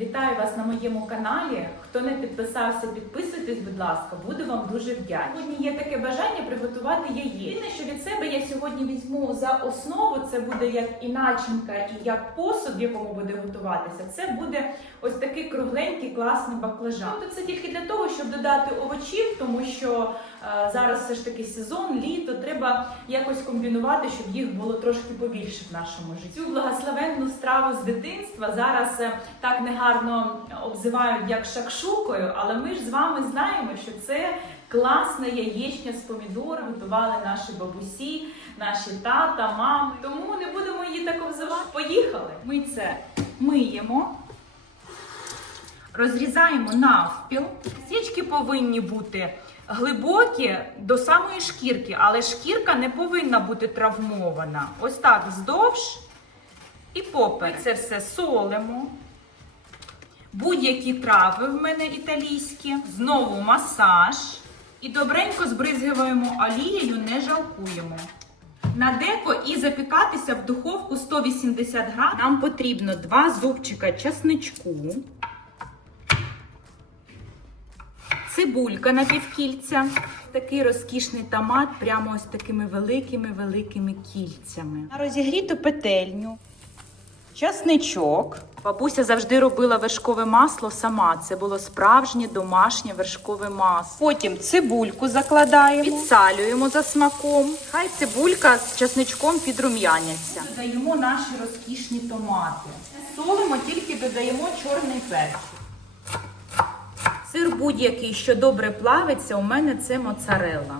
Вітаю вас на моєму каналі. Хто не підписався, підписуйтесь, будь ласка, буду вам дуже вдячна. Сьогодні є таке бажання приготувати яєць. Єдине, що від себе я сьогодні візьму за основу, це буде як і начинка, і як посуд, в якому буде готуватися. Це буде ось такий кругленький класний баклажан. Тобто це тільки для того, щоб додати овочів, тому що е, зараз все ж таки сезон, літо, треба якось комбінувати, щоб їх було трошки побільше в нашому житті. Цю благословенну страву з дитинства зараз е, так негарно обзивають як шакшукою, але ми ж з вами знаємо, що це класна яєчня з помідором, готували наші бабусі, наші тата, мами. Тому не будемо її так обзивати. Поїхали! Ми це миємо. Розрізаємо навпіл. Свічки повинні бути глибокі до самої шкірки, але шкірка не повинна бути травмована. Ось так вздовж і поперек. Це все солимо. Будь-які трави в мене італійські. Знову масаж. І добренько збризгуємо олією, не жалкуємо. На деко і запікатися в духовку 180 градусів. Нам потрібно два зубчика чесничку. Цибулька на півкільця. Такий розкішний томат, прямо ось такими великими-великими кільцями. На розігріту петельню, часничок. Бабуся завжди робила вершкове масло сама. Це було справжнє домашнє вершкове масло. Потім цибульку закладаємо, підсалюємо за смаком. Хай цибулька з часничком підрум'яняться. Додаємо наші розкішні томати. Солимо, тільки додаємо чорний перчик. Сир будь-який, що добре плавиться, у мене це моцарелла.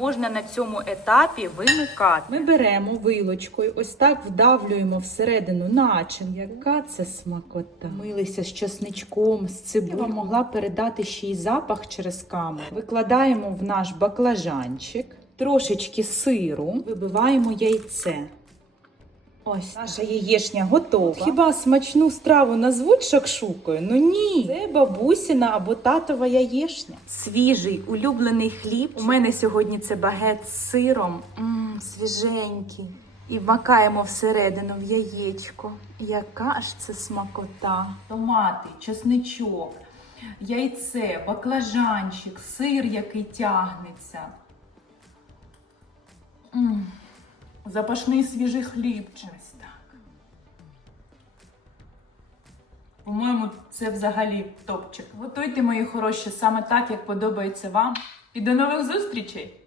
Можна на цьому етапі вимикати. Ми беремо вилочкою, ось так вдавлюємо всередину начин. Яка це смакота. Милися з чесничком, з цибулею. Я вам могла передати ще й запах через камеру. Викладаємо в наш баклажанчик, трошечки сиру, вибиваємо яйце. Ось наша яєчня готова. Хіба смачну страву назвуть шакшукою? Ну ні, це бабусіна або татова яєшня. Свіжий улюблений хліб. У мене сьогодні це багет з сиром. Мм, свіженький. І вмакаємо всередину в яєчко. Яка ж це смакота? Томати, чесничок, яйце, баклажанчик, сир, який тягнеться. М. Запашний свіжий хлібчик. Ось так. По-моєму, це взагалі топчик. Готуйте, мої хороші, саме так, як подобається вам. І до нових зустрічей!